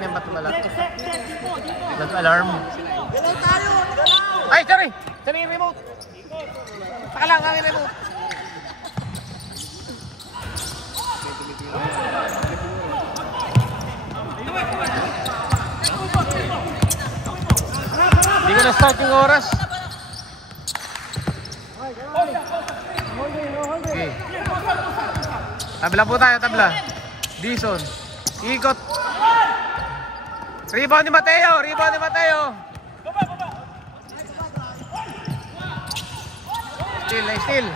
na yung bato malak. Nag-alarm. Ay, sorry! Sorry yung remote! Saka lang ang remote. Hindi ko na-start yung oras. Okay. Tabla po tayo, tabla. Dison. Ikot. Rebound ni Mateo, rebound ni Mateo. Still.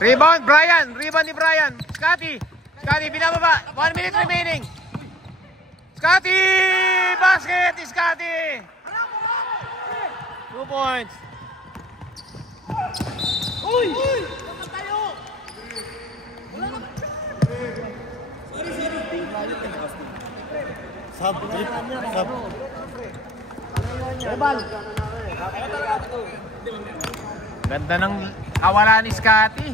Rebound, Brian. Rebound ni Brian. Scotty, binababa. 1 minute remaining. Scotty! Basket ni Scotty! 2 points. Uy! Sub. Ganda ng awala ni Scotty.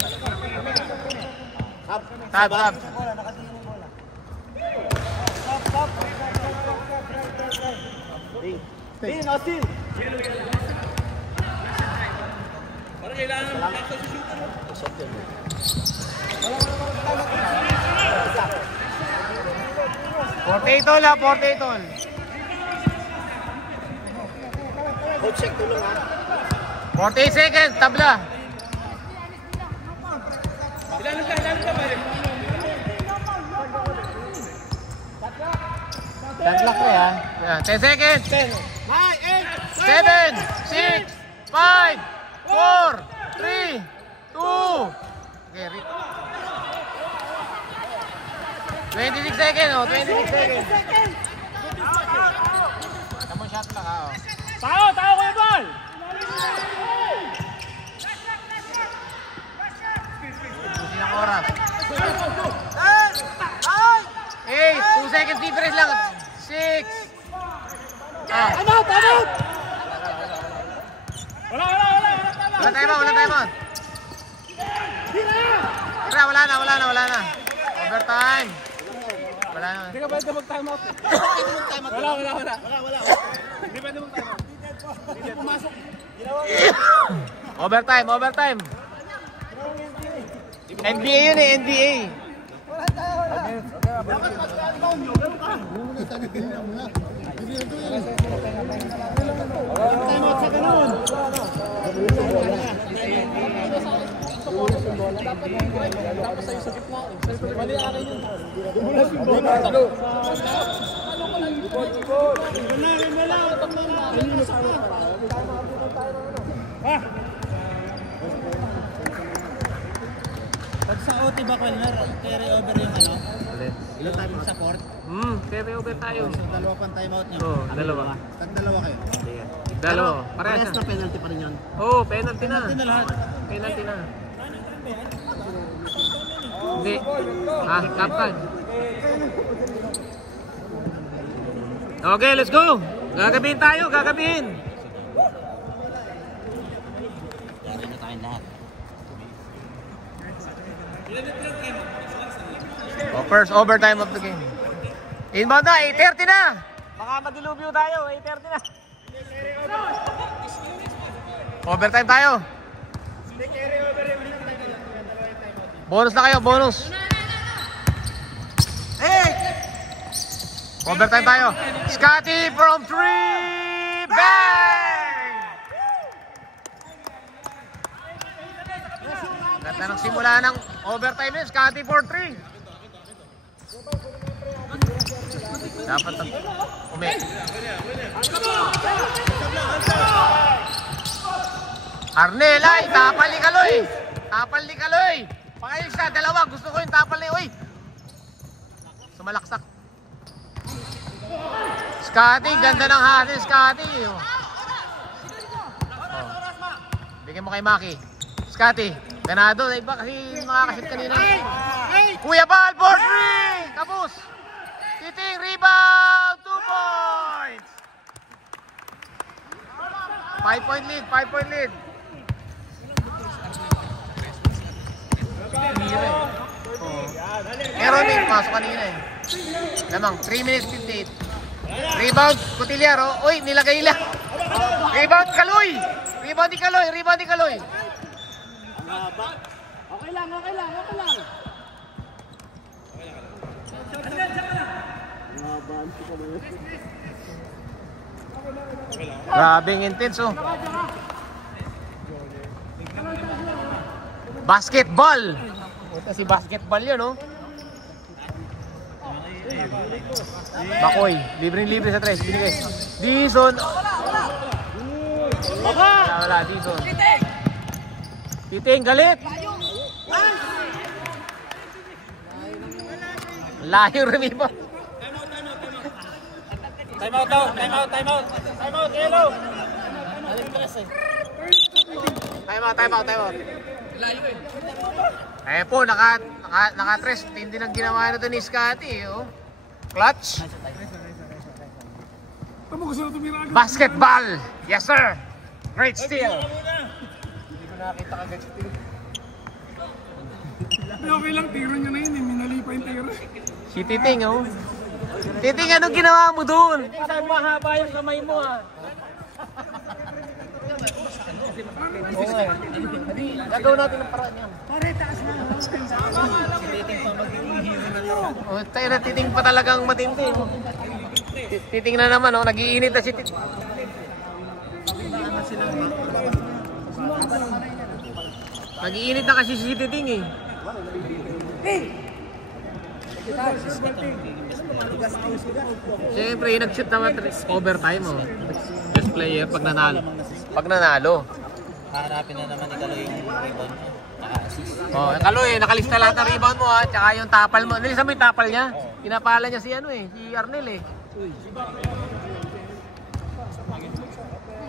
Sub. Austin. Parang kailangan ng sa shooter. Portatol ha, portatol. Coach, check tulong ha. 48 seconds, tabla. Ilan ka ba? Taglak ko yan. 10 seconds. 10, 7, 6, 5, 4, 3, 2. Okay, 26 seconds, oh. 26 seconds. Tama shot lang, oh. Tao ko yung ball! Pusin ang oras. 8, 2 seconds difference lang. 6. Time out! Wala timeout. Wala na. Overtime. Wala na. Hindi ka pwede mag-timeout. Wala. Hindi pwede mag-timeout. Hindi pumasok. Overtime. NBA yun eh, NBA. Dapat mas-timeout nyo. Ganun ka. Timeout sa ganun. Dapat sa'yo sa gitna. Mali akin yun. Dumulas yung bola. Pag sa OT ba, Colner, carry over yung ano? Ilan tayo yung support? Carry over tayo. So, dalawa pang timeout nyo? Oo, dalawa. Tag-dalawa kayo? Dalawa. Parehas na penalty pa rin yun? Oo, penalty na. Penalty na lahat? Penalty na. Hindi. Kapkan. Okay, let's go. Gagabihin tayo, gagabihin. Gagawin na tayong lahat. First overtime of the game. Inbound na, 8:30 na. Baka madilubyo tayo, 8:30 na. Overtime tayo. Bonus na kayo, bonus. Overtime tayo. Scotty from 3. Bang! Ganda ng simula ng overtime yun. Scotty for 3. Dapat Arnel, ay, tapal ni Kaloy. Tapal ni Kaloy. Pangayos siya, dalawa. Gusto ko yung tapal ni Uy. Sumalaksak. Scotty, ganda ng hasil, Scotty. Bigyan mo kay Maki. Scotty, ganado. Iba kasi makakasip kanina. Kuya Bal for 3. Kapus. Titing, rebound. 2 points. 5-point lead, 5-point lead. Oo. Pero may pasok kanina eh. Lamang, 3 minutes 58. Rebound, Cotillero. Uy, nilagay lang. Rebound, Kaloy. Rebound ni Kaloy. Okay lang. Grabing intense oh. Basketball. Ito si basketball yun oh. Bakoy, libre sa tres, binigay. Dison. Wala, Dison. Titing, galit. Layo remibo. Time out, yellow. Time out. Eh po, naka-tres. Hindi nang ginawa na ito ni Scotty. Oh. Clutch. Basketball. Yes, sir. Great steal. Hindi ko nakakita kagad steal. Okay lang, tiro nyo na yun eh. Minali pa yung tiro. Si Titing, oh. Titing, anong ginawa mo doon? Saan mahaba yung kamay mo ah? Gagawin natin ang paraan yan. Oh, tayo na Titing pa talagang matindi. Titing na naman, oh. Nag-iinit na si Titing. Nag-iinit na kasi si Titing eh. Siyempre, nag-shoot naman overtime oh. Best player pag nanalo. Haharapin na naman ni Kaloy yung rebound niya. Naka-assist. Oh, Kaloy, nakalista lahat ng rebound mo ha, tsaka yung tapal mo. Nilisa mo yung tapal niya. Pinapala niya si si Arnel eh.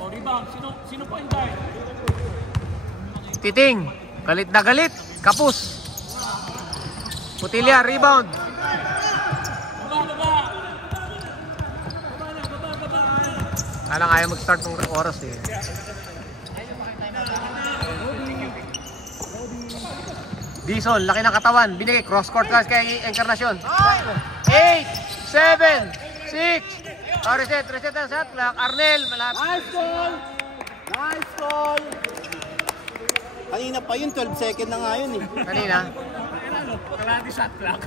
Oh, rebound. Sino pa yung guard? Titing, galit na galit. Kapus. Putilya, rebound. Alang ayaw mag-start ng oras eh. Dison, laki ng katawan. Binigay, cross-court guys kay Encarnacion. 8, 7, 6. Reset ang shot clock. Arnel, malapit. Nice goal! Kanina pa yun, 12 second na nga yun eh. Kanina. Kalati shot clock.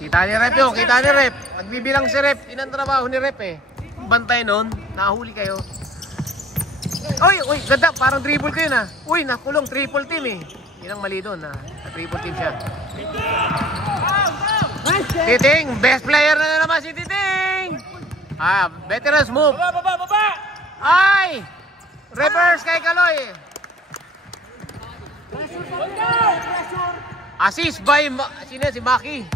Kita ni Rep yun, kita ni Rep. Magbibilang si Rep. Inang trabaho ni Rep eh. Bantay nun, nahuli kayo. Uy, ganda. Parang dribble kayo na. Uy, nakulong, triple team eh. Yun ang mali doon, na-triple team siya. Titing, best player na naman si Titing. Veterans move. Baba! Ay! Reverse kay Kaloy. Assist by si Maki.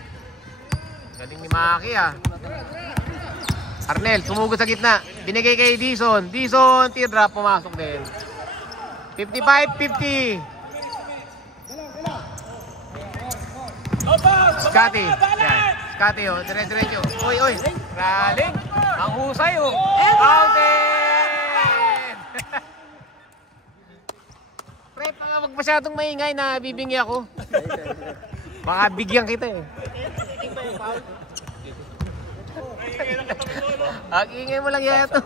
Galing ni Maki Arnel, tumugod sa gitna. Binigay kay Dison. Dison, teardrop, pumasok din. 55-50. Scotty. Yan. Scotty, oh. Dire-diretso. Uy. Galing. Ang husay, oh. Counted! Pre, wag masyadong maingay na bibingi ako. Baka bigyan kita eh. Ang ingay mo lang yan ito.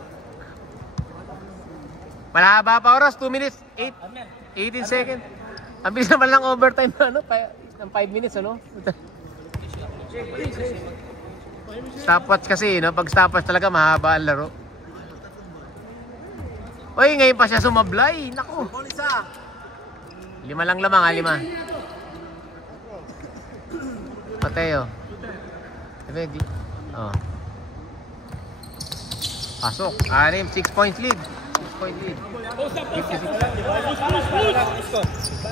Malaba pa oras, 2 minutes, 18 seconds. Ang bilis naman lang overtime na, ng 5 minutes, ano? Stopwatch kasi, no? Pag stopwatch talaga, mahaba ang laro. Uy, ngayon pa siya sumablay. Naku. 5 lang lamang, 5. Mateo. Ready? Oh. Pasok. 6 points lead. 6 point lead.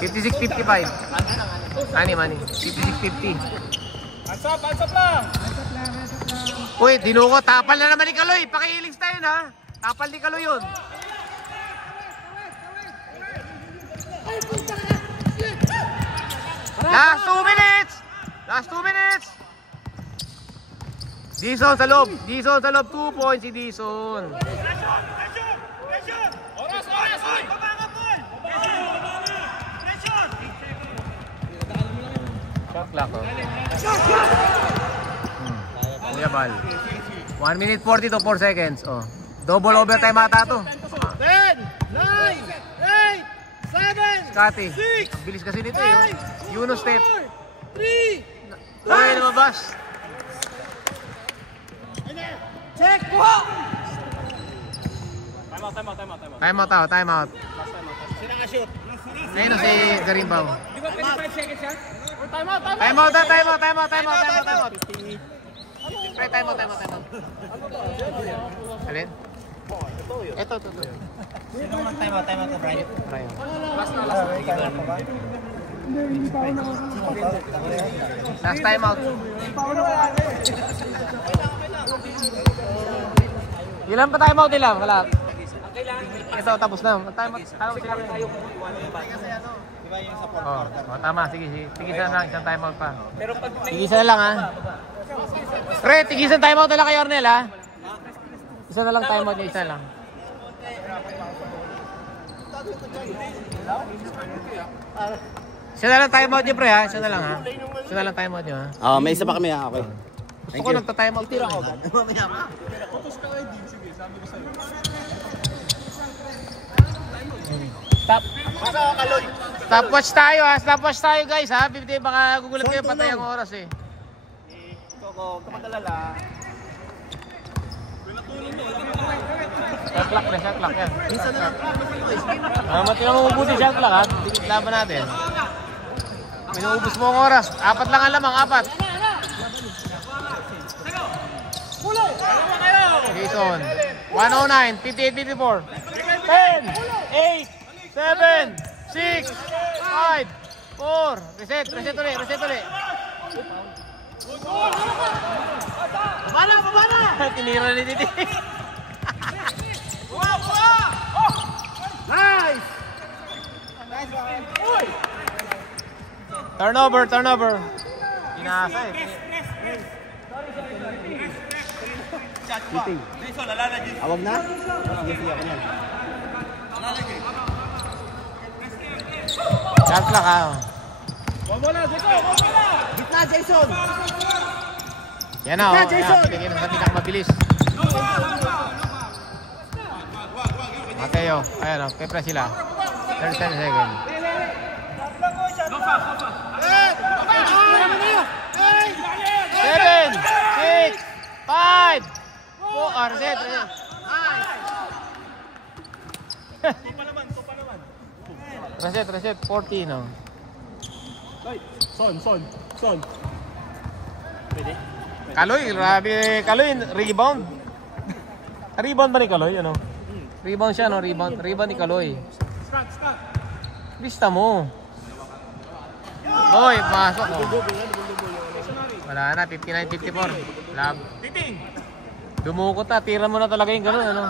56-55. 56-50. Ansap lang! Uy, dinuko. Tapal na naman ni Kaloy. Pakiiling style ha. Tapal ni Kaloy yun. Last 2 minutes. Last 2 minutes. Dison sa loob. 2 points si Dison. clock, oh. Kuya Bal. 1 minute 42, 4 seconds, oh. Double overtime ata to. 10, 9, 8, 7, Scotty. 6, Ang bilis kasi nito, eh. Yuno step. 3, Ay, lumabas. check, buha! Time out. Sino ka shoot? Ayun na si Garimbaw. Di ba 25 seconds yan? Or time out. Time out. Pre, time out. Alin? Ito. Sino mag-time out to Brian? Brian. Last time out. Ilan pa time out nila? Wala. Ito, tapos na. Time out sila. Diba yung sa Oh, tama. Sige. Tigisan lang. Isang time out pa. Tigisan na lang, ha? Pre, tigisan time out nila kay Ornel, ha? Isa na lang time out niya. Isa lang. Isa na lang time out niyo, pre, ha? Isa na lang, ha? Isa na lang time out niyo, ha? May isa pa kami, okay. Gusto ko nagta-time out. Tira ko. Stopwatch tayo, ha? Stopwatch tayo, guys, ha? Bibigay, baka gugulat kayo, patay ang oras, eh. Koko, tumagalala. Shot clock, pre. Shot clock, yan. Matinang mo mabuti shot clock, ha? Laban natin. Pinuubos mo ang oras. 4 lang ang lamang, 4. Jason. 109, 58, 54. 10, 8, 7, 6, 5, 4. Reset ulit. Babala! Tinira ni Titi. Nice! Turnover. Inasa, eh. Awag na? Sige, ako na. Shot clock, ha? Gitna, Jason! Yan na, oh. Ayan, tingin sa pinakamabilis. Mateo, ayan o, pepra sila. 37 seconds. 7, 6, 5, 4, reset. Reset, 14, no? Son. Kaloy, grabe. Kaloy, rebound. Rebound ba ni Kaloy, ano? Rebound siya, no? Rebound ni Kaloy. Lista mo. Boy, pasok, oh. Wala na, 59-54. Lab. Dumukot na, tira mo na talaga yung gano'n, ano?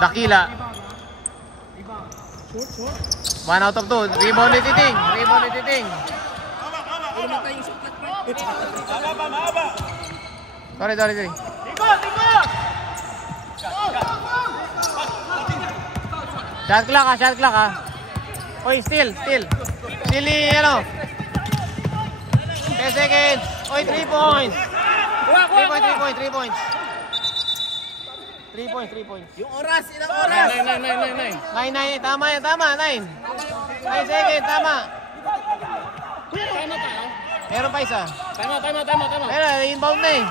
Dakila. 1 out of 2. Rebound ni Titing. Sorry. Shot clock, ha? Oy, still. Still ni, ano? 10 seconds. Oy, 3 points. 3 points. 3 points. Yung oras, ilang oras? 9. Tama yan, 9. 9 seconds, tama. Meron pa isa. Tama. Meron, inbound na, eh.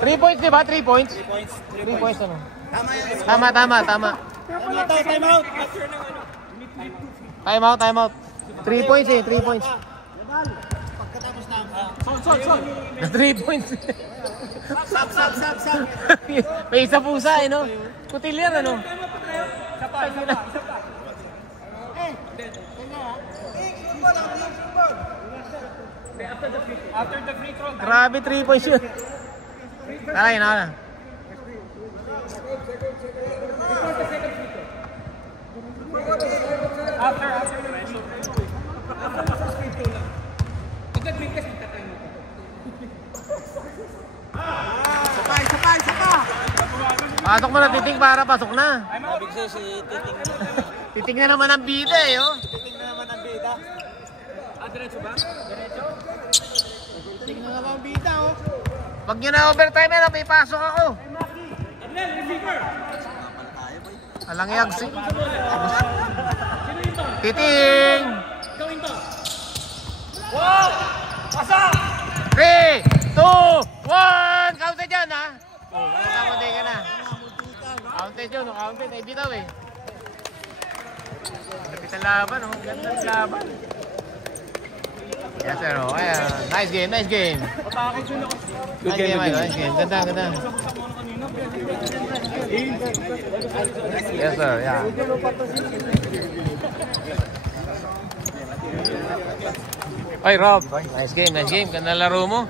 Three points, di ba? 3 points? 3 points, ano? Tama. Time out. 3 points, eh. 3 points. Pagkatapos na, Son. 3 points. sab. May isa pusa, eh, no? Kutil yan, ano? After the free throw. Grabe, 3 points yun. Talay na. After. Sabay! Pasok mo na, Titing, para pasok na. Sabi ko sa'yo si Titing. Titing na naman ang bida eh, oh. Titing na naman ang bida. Diretso ba? Diretso? Titing na naman ang bida, oh. Pag nyo na overtime na, may pasok ako. Arnel, receiver! Alang yagsi. Titing! Gawin to! Wow! Pasok! 3, 2, 1! Counted dyan, ha? Counted ka na. Counted yun, counted. Ay, bitaw eh. Lapit ang laban, oh. Ganda ang laban. Yes, sir, oh. Ayan. Nice game, nice game. Nice game, nice game. Ganda, ganda. Yes, sir, yeah. Ay, Rob. Nice game, nice game. Ganda laro mo.